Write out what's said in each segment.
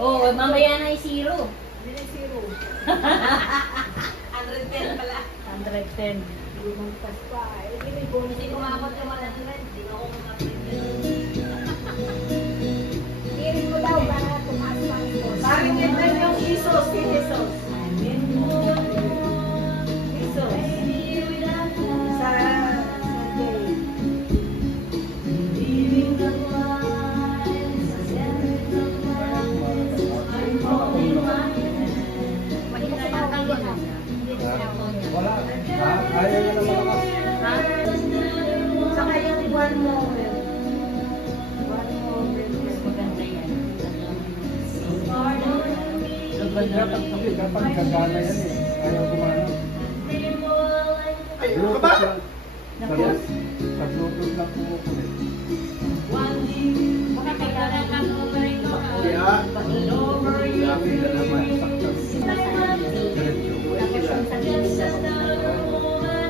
Oo, mamaya na i-zero. Hindi na zero. 110 pala. 110. Lumagpas pa. Hindi may bonus. Hindi kumabot yung 100. Hindi ko kumabot. Tirin mo daw para tumaas pa ang bonus. Parang yan lang yung pesos. Pesos. Sa Jay. Mahina lang ang mga. Wala. Ayaw na naman ako. Ha? Saka yung one moment. One moment. Mas maganda yan. Dapat gagana yan eh. Ayaw kumano. Ay, ano ba? Pag-Bluetooth lang pumupulit. Baka kailangan lang operator. Yeah. Grabe na naman.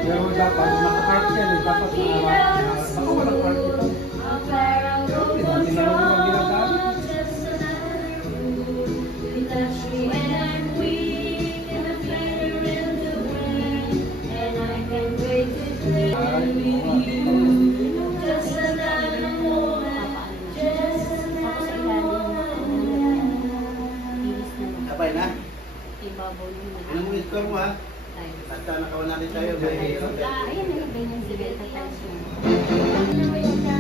Pero dapat naka-cart yan eh. Dapat baka walang cart ito. Pero hindi na naman ginagamit. Sabay na. Ibabaw yung Ano mo score mo ha? Basta nakawan natin tayo. May Ayan na yung ganyan si Beta times mo.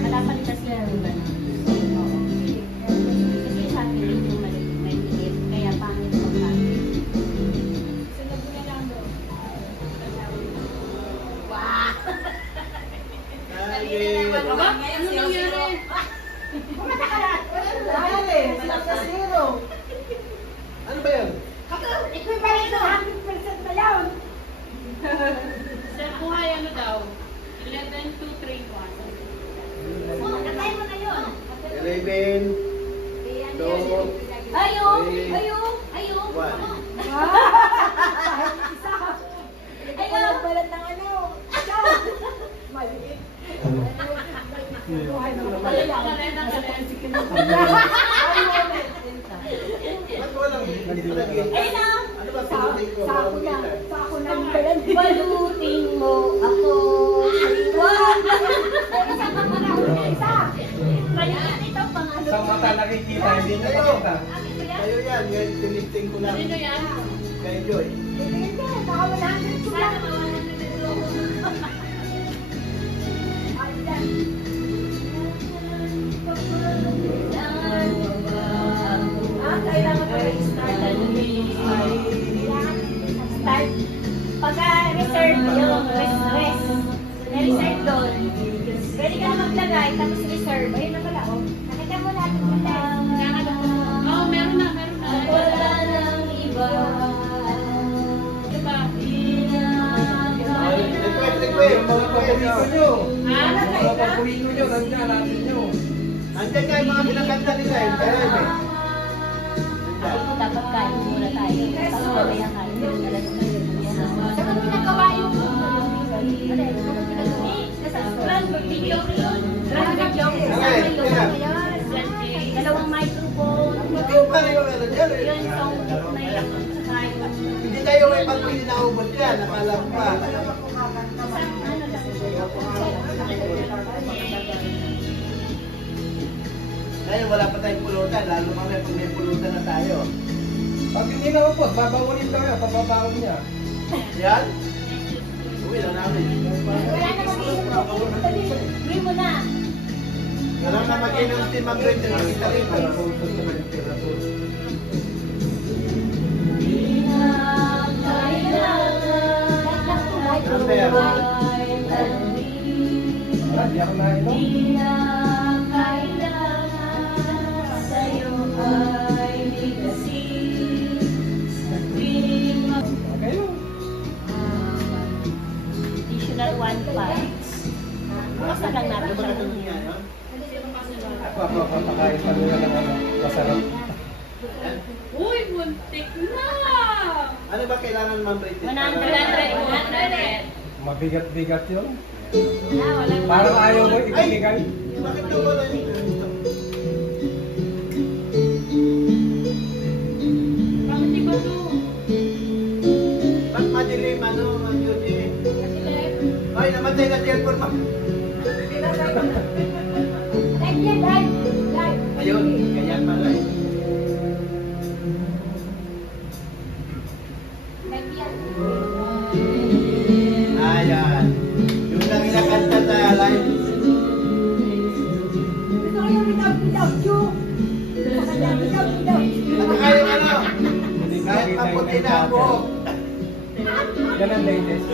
Malapalitas niya rin ba? Oo. Kasi sa akin yung maliit. Kaya pangit ang pangit. Sunod mo na lang bro. Ano nangyari? Zero. Ano ba yan? Equivalent to 100% na lang. Sa buhay ano daw? 11, 2, 3, 1. Katay mo na yun. 11, 2, Ayo! Ayo! Ayo! 1. Balat ng ano. Ikaw. Maliit. Ba't walang hindi lagi? Ayun na! Ano ba pinutin ko para makita? Sako ng balat. Balutin mo ako. Wag! Maliit ito pang ano. Sa mata nakikita, hindi na Kayo! makita. Kayo yan. Ngayon tiniting ko lang. Sino yan? Kay Joy. Baka 100 ko lang. Kailangan pa rin start. Start. Pagka reserve yung rest. Na-reserve doon. Pwede ka na maglagay, tapos reserve. Ayun na pala, oh. Nakita mo natin yung Oh, meron na, meron na. wala nang iba. Diba? Yung mga paborito nyo. Ah, Yung mga paborito nyo, nandiyan natin nyo. Nandiyan nga yung mga kinakanta nila eh. Kaya yun eh. Ako dapat kain muna tayo. Tapos mamaya kain. Saka mo nagawa yung Run for video. Run for video. Dalawang microphone. Yung pala yung ano dyan eh. Yun yung na yan. Hindi tayo may pagpili na ubod yan. Nakala ko pa. Ngayon wala pa tayong pulutan. Lalo mamaya pag may pulutan na tayo. Pag hindi na upos, babawalin lang yan, pababaon niya. Yan. Uwi lang namin. wala namang Gawin mo na. Wala na mag-inom si mag-rent ng kita rito. Ano ba yan? Hindi ako nainom. Kayo. Additional 1 pa. Basta lang natin Ano ba siya. katanong niya? no? Ako, pakain pa nila ng ano, masarap. Uy, muntik na! Ano ba kailangan ma'am-rate? 100. Mabigat-bigat yun. Wala. Parang ayaw mo ibigay. Bakit na wala yung ganito? pinatay na cellphone mo. Live yan, live. Live. Ayun, kaya pala eh. Live yan. Ayan. Yung lang inakanta sa live. Gusto ko yung without you. Gusto ko yung without you. Ano kayo ano? Kahit maputi na ang buhok. Yan ang latest.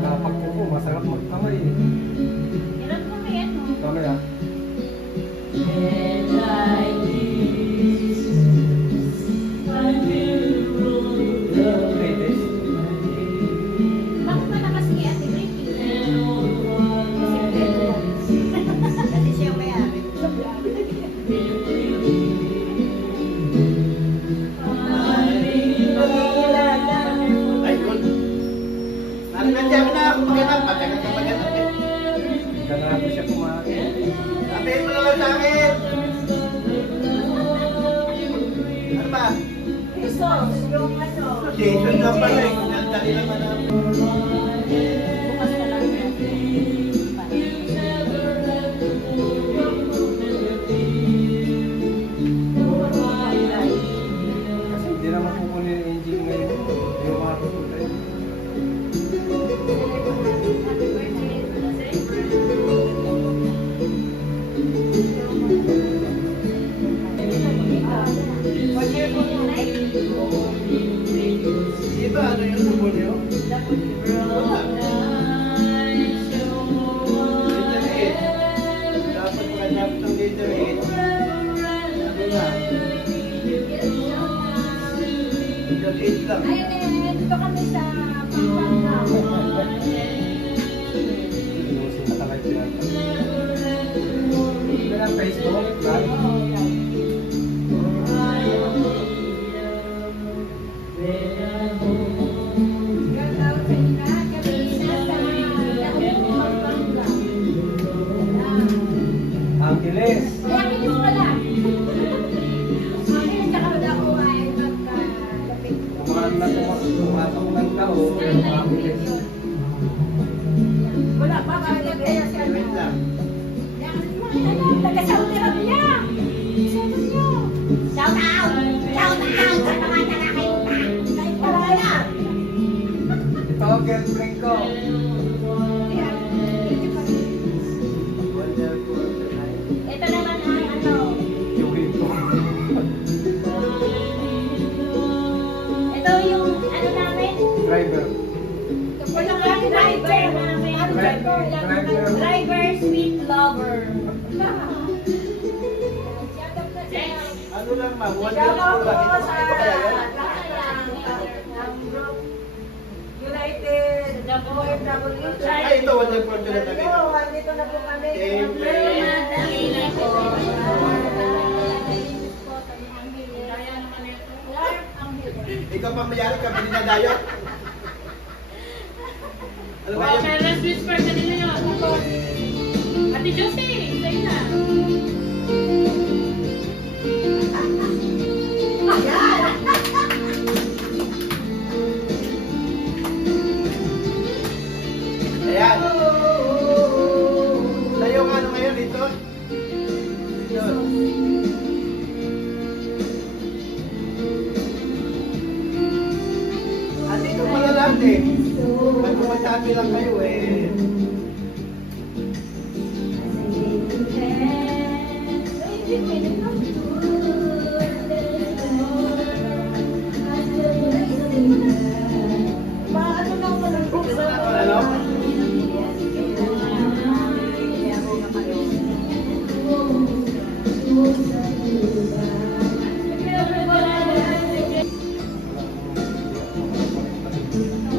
Kapag po, masarap magkamay. Hirap mo kaya, no? Mamaya. Yan ang latest. Bakit ba nakas kay Ate Ricky? Kasi siya may-ari. Ayun. Nandiyan na ako maganap. Matagal ka maganap eh. Ganado siya kumain. Sabihin mo na lang sa akin. Ano ba? Jesus, yung ano. Jason lang pala eh. Ang dali naman ang... Bukas na lang yan. Kasi hindi naman kukunin yung engine ngayon. Yung mga pupunta yun. Di ba ano yung tubo niyo? Literate. Dapat maghanap ng literate. Ano na? Literate lang. Ay, dito kami sa Pampanga. Inusin na kalay sila. Yan ang Facebook, right? Ang gilis. Kaya kinis pala. Akin, tsaka ako ay magkakapit. Kumain na tumatok ng tao, pero ang gilis. Wala pa, kaya kaya siya Wait na. lang. Taga-Saudi Arabia. Sino nyo? Shout out! Shout out sa mga nakakita! Kahit paraya. Ito, girlfriend ko. Wonderful tonight. Ito naman ang ano, Yung ko. ito yung ano namin, Driver. ito nga yung driver namin. Driver, sweet lover. Ano lang ma'am? Shout out Wonderful po lang. sa Ito kaya yun? ng group United OFW. Ay, ito wonderful tonight na kayo. Oo, andito na po kami. Siyempre. Kaya naman ito. Ikaw pa mayari ka, binigadayo. Ano ba Wow, yun? kaya let's whisper kanina yun. Ate Josie, sa'yo na. Ayan. Tayo nga ano ngayon dito? Dito. Andito pala lahat eh. Nagpumasabi lang kayo eh. Ano?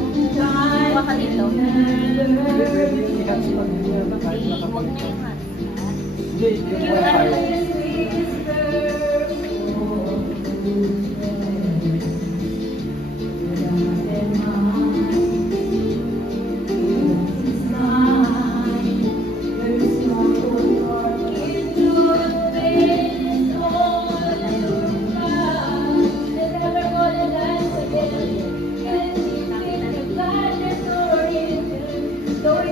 Kuha ka dito. Hindi, yung wifi. Story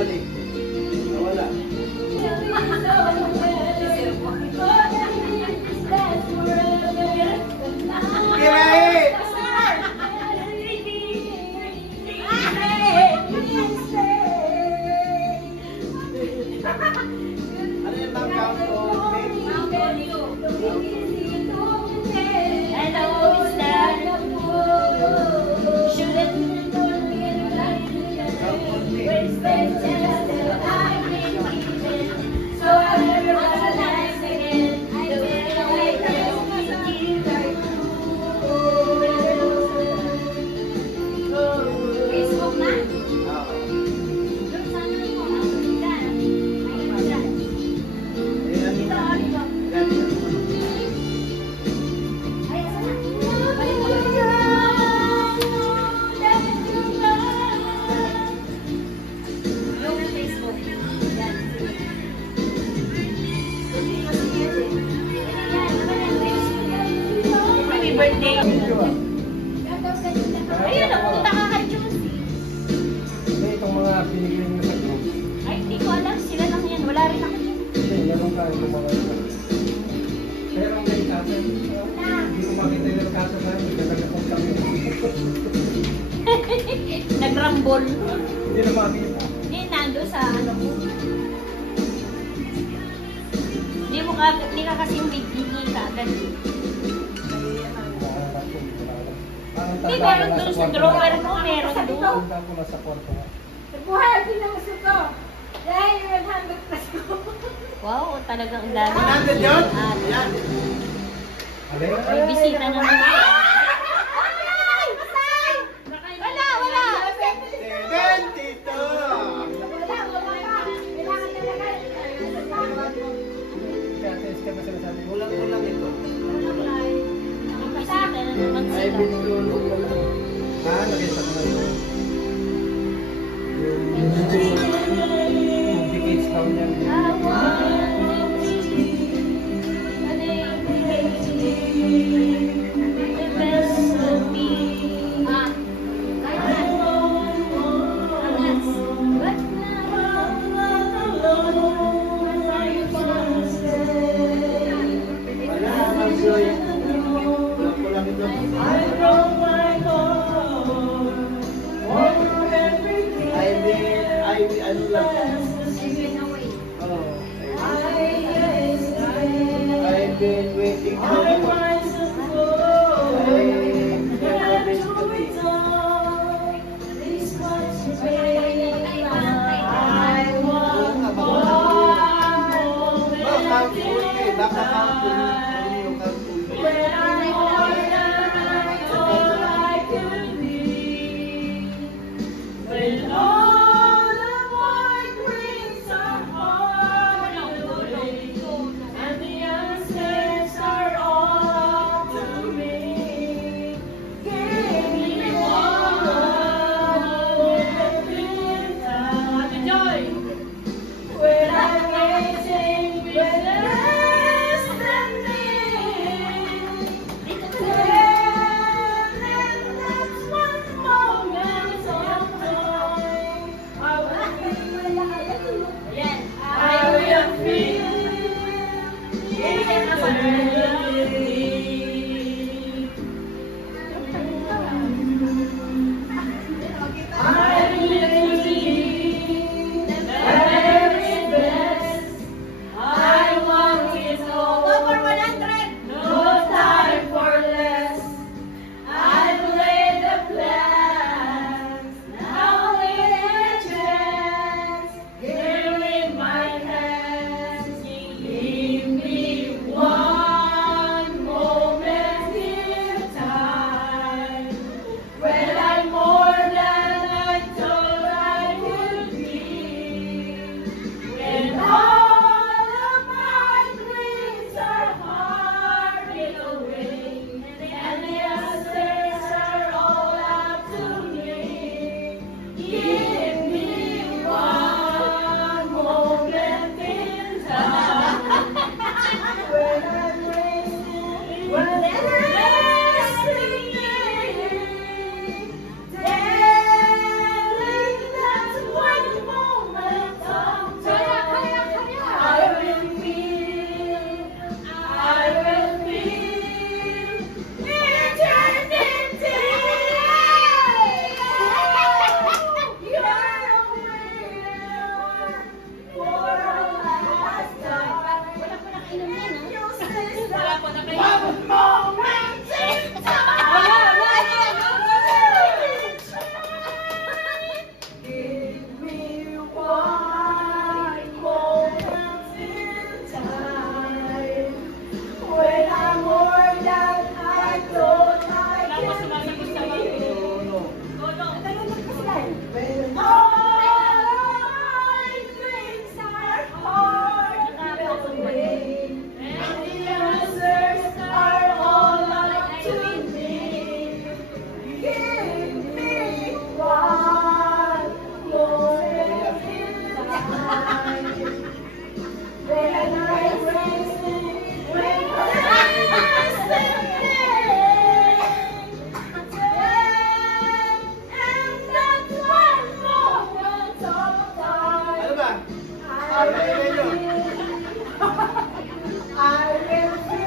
tanghali. Nawala. Kirahe! Ano yung bang count of Hello, is that? Shouldn't where's the chance that I've been given? So I never realized again the way that you Facebook na? Look, sana mo. Yan. Ayan. Dito, dito. Happy birthday. Ayun, napunta ka kay Juicy. Hindi, itong mga pinigil mo sa group. Ay, hindi ko alam. Sila lang yan. Wala rin ako yun. Hindi, meron ka itong mga ito. Pero ang may kasa, hindi ko makita yung kasa na yun. Nagkakapag kami. Nagrambol. Hindi na makita. Hindi, nando sa ano mo. Hindi ka kasing biggingi ka agad. Hindi, meron doon sa drawer mo. Meron doon. Punta ko na sa kwarto. Buhay, pinuso ko. Dahil 100 pesos. Wow, talagang ang dami. 100 yun? Ah, Yan. Alin? may bisita na naman. Wala, wala. 72! Wala pa. Kailangan talaga. Kaya test ka ba sinasabi? Kulang-kulang ito. May bisita na naman Ay, sila. binulog na lang. Ha? Nakita ko na ito. Yung decades daw niyan. Wala, mag-joy. Kulang-kulang ito. Ano lang. Oh. I've been waiting for you. na kayo. Give me one moment in time when I'm more than I thought I Wala ko can sumasagot sa be. mga. When all my dreams are hard away, and the answers are all up to me. Give me one moment in time when I'm racing, when I'm standing, and that's one moment of time. Ano ba? I will be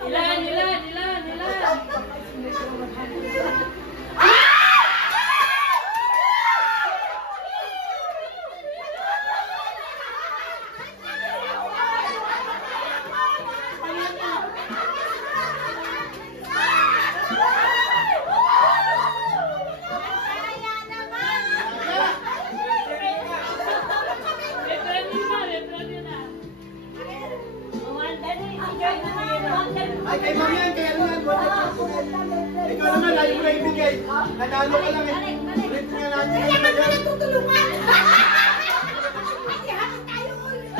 Ilan. Ay, kay ma'am yan, kay ano yan, ikaw naman, ayaw mo na ibigay. Nanalo ka lang eh. Ulit nga natin. Kaya ka pala tutulungan! Kasi hanap tayo ulit!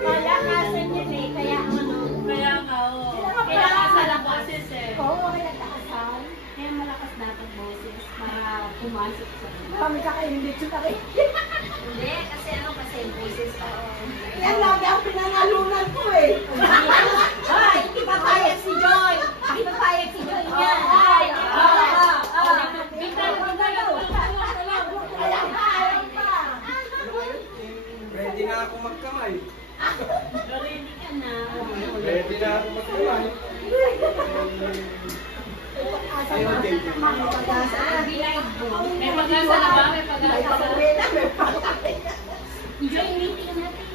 Malakasan yun eh, kaya ano. Kaya nga, oo. Kailangan sa labases eh. Oo, nagtaasan. Kaya malakas dapat boses para pumasok sa Marami ka kayo, hindi siya tayo. Hindi, kasi ano kasi boses pa. Yan lagi ang pinangalunan ko eh. Ay, hindi papayag si Joy. Hindi papayag si Joy yan. Ay, Ready na ako magkamay. ready ka na. Ready na ako magkamay. Ayaw din. Bilive mo. May pag-asa na ba? May pag-asa na. Joy, meeting natin.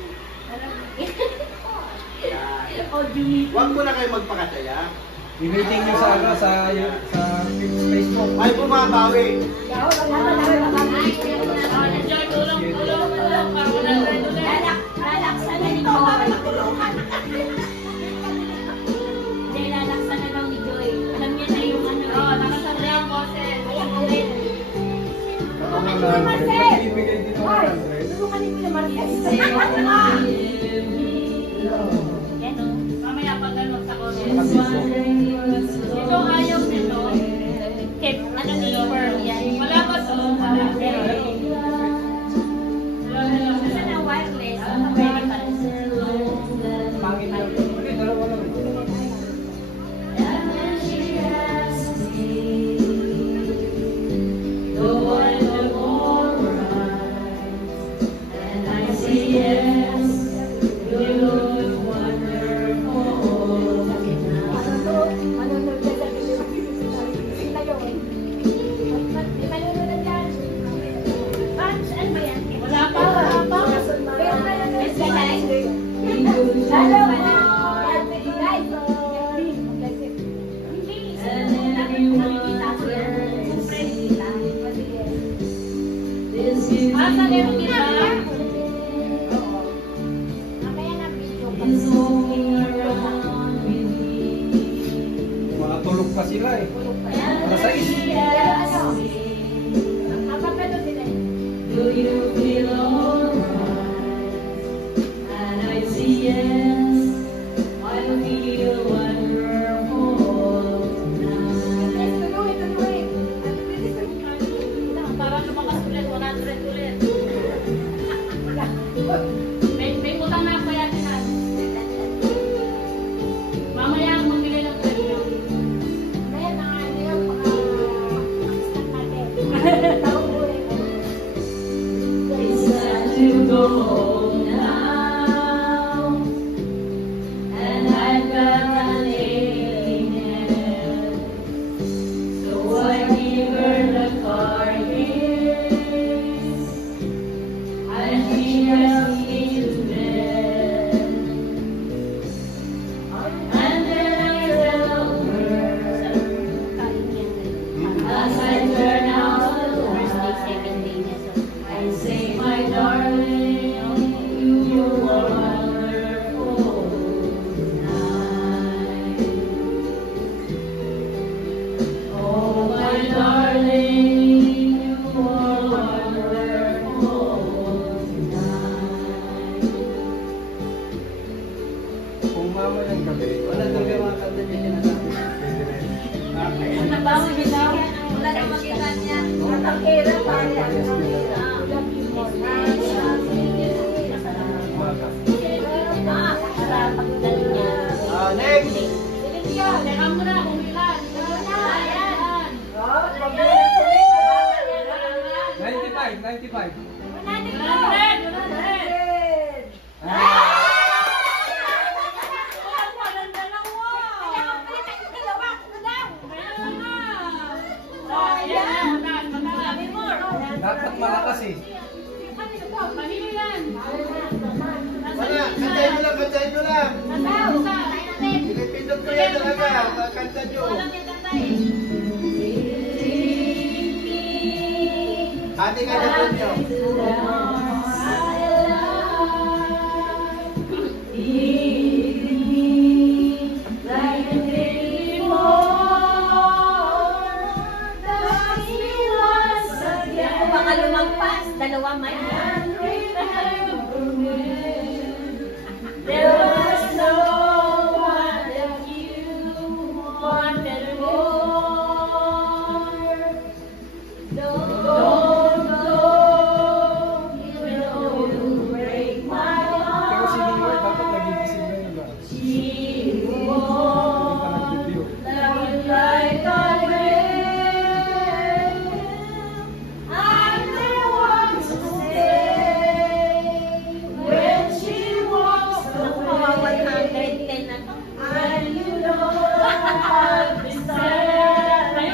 Huwag mo na kayo magpakasaya. I-meeting nyo sa ano, sa Facebook. Ay, bumabawi. Enjoy, tulong. Para wala tayo ulit. Lalaksan na ni Joy. Hindi, lalaksan na lang ni Joy. Alam niya na yung ano. Oo, nakasabay ang boses. Ako na lang. Ibigay din ako ng 100. Tulungan niyo naman yan. Yan o. Mamaya pag ano sa comment. Naka-Facebook. Ito ayaw nito. Keep, ano ni Pearl yan. Wala ba to? Wala. Kasi na wireless, pwede pa rin. Pangit na. Okay, dalawa lang. Ano ba yan? Wala pa. Best ka na. Hindi. Nakikita ko yan. Friends kita. Asa na yung kita? Mamaya na video ka. Mga tulog pa sila eh. Para sa is. Do you feel alright? And I see yes, I feel wonderful tonight. Para lumakas ulit, 100 ulit. May utang na ako yan. home now, and I've got an aching, so I give her the car keys, and she helps me to bed, and then I tell her as I turn out the light, I say, my darling, you are wonderful tonight. Oh, my darling, you are wonderful tonight. Kung mamayang gabi, wala talaga mga kanta niya sinasabi. Pwede rin. Ang nabawi nila, wala na makita niya. Ang hirap pa yan. Parehas nila. Umaga. Next! Teka mo na kung ilan. 95, 95. Dapat malakas eh. Wala, kantahin mo lang, kantahin mo lang. Pinipindot ko yan talaga, kanta nyo. Ate ka na po nyo. Kung baka lumagpas, dalawa man yan. There was no one that you wanted more. Don't go, even though you break my Pero si Lingway, dapat heart. nagigising na yun ba? She Hindi won't pa nag-review. love you like I will. I'm the one to stay when she walks Mga away. 110 na to. And you know I'll be standing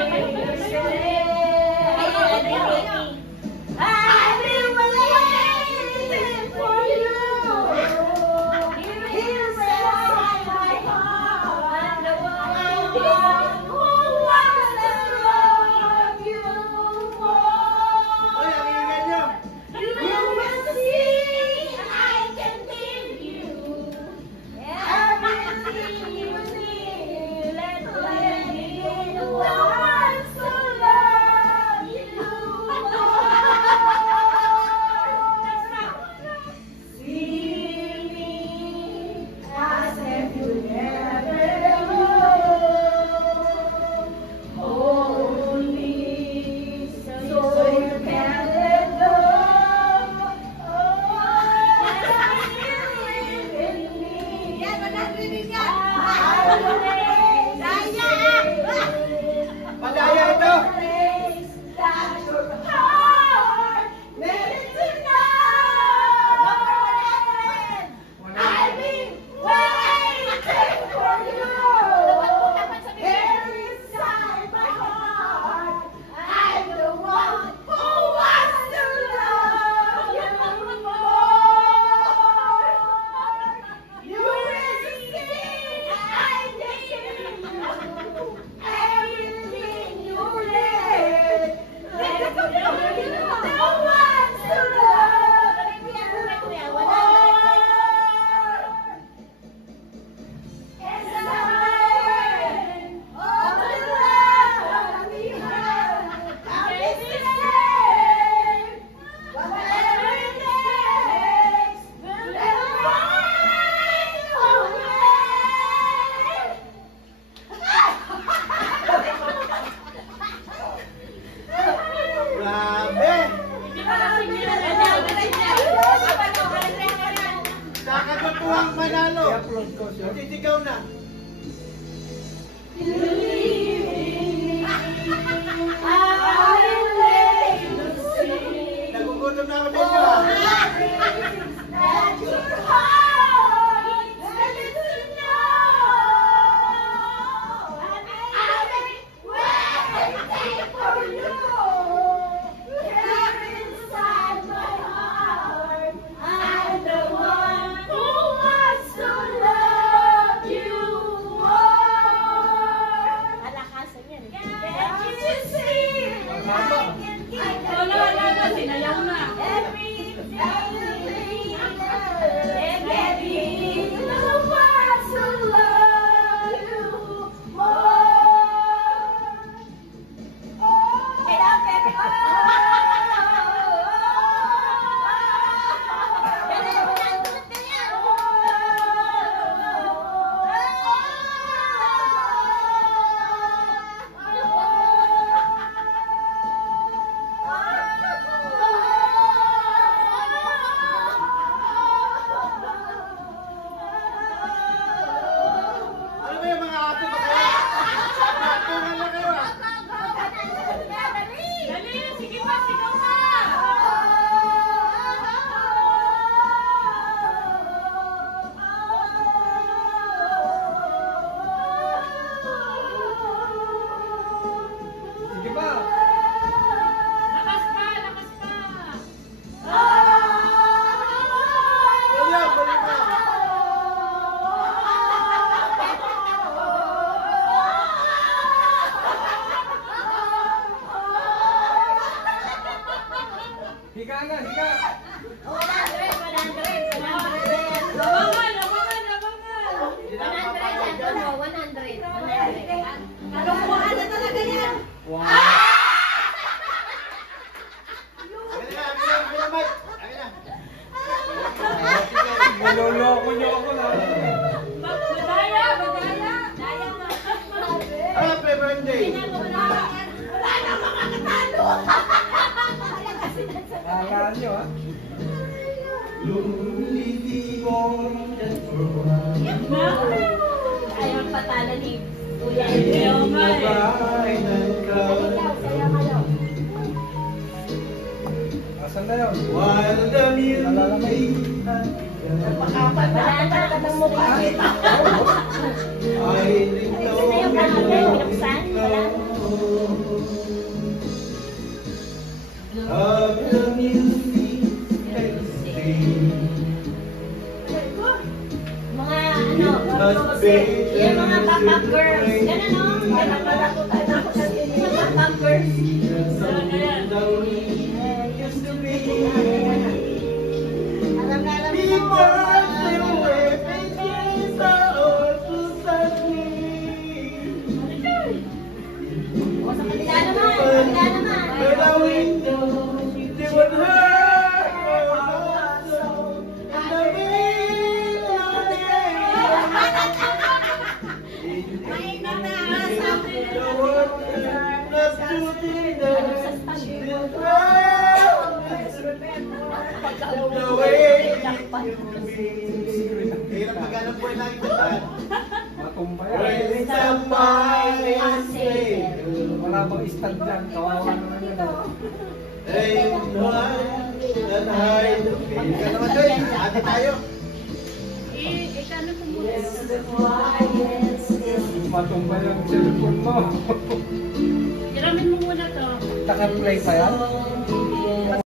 I've been waiting for you. Here's inside my heart, the one who wants to love you Uy, ang more. ingay nyo. You will see I can give you everything you need. Let's be the ones who love you more. See me as if you never know. Hold me so you can't let go. Oh, and I believe in me. I will Madaya ito. that your heart needs to know. I've been waiting for you. Here inside my heart, I'm the one who wants to love you more. You will see I give you everything you need. Let's go, the ones who love you more. It's the way of the love we have. How is it safe? Whatever it takes, we'll never find a way. Grabe. Sa katotohang manalo. I-upload ko siya. Sisigaw na. Nagugutom na ako sa inyo. Ayaw magpatalo ni Kuya. Ayaw nga eh. Ikaw, sayo kayo. Asan na yun? While the music Napakapat na ka ng mukha kita. I Gusto na yung pangalan, binuksan? Wala? of the music and sing. Mga ano, yung mga backpack girls. Ganun no? Ganun no? Mga backpack girls. Alam na alam mo. Before they were faces all to touch me. O sa kabila naman, sa kabila naman. But I window, they would hurt my soul. And the wind of the hirap maghanap po na kita. Matumba When yan. somebody say, Wala bang stand dyan? Kawawa naman yan. hey, no, that I do. Ka naman doon, ate tayo. Ano po muna? Matumba yung cellphone mo. Hiramin mo muna to. Naka-play pa yan?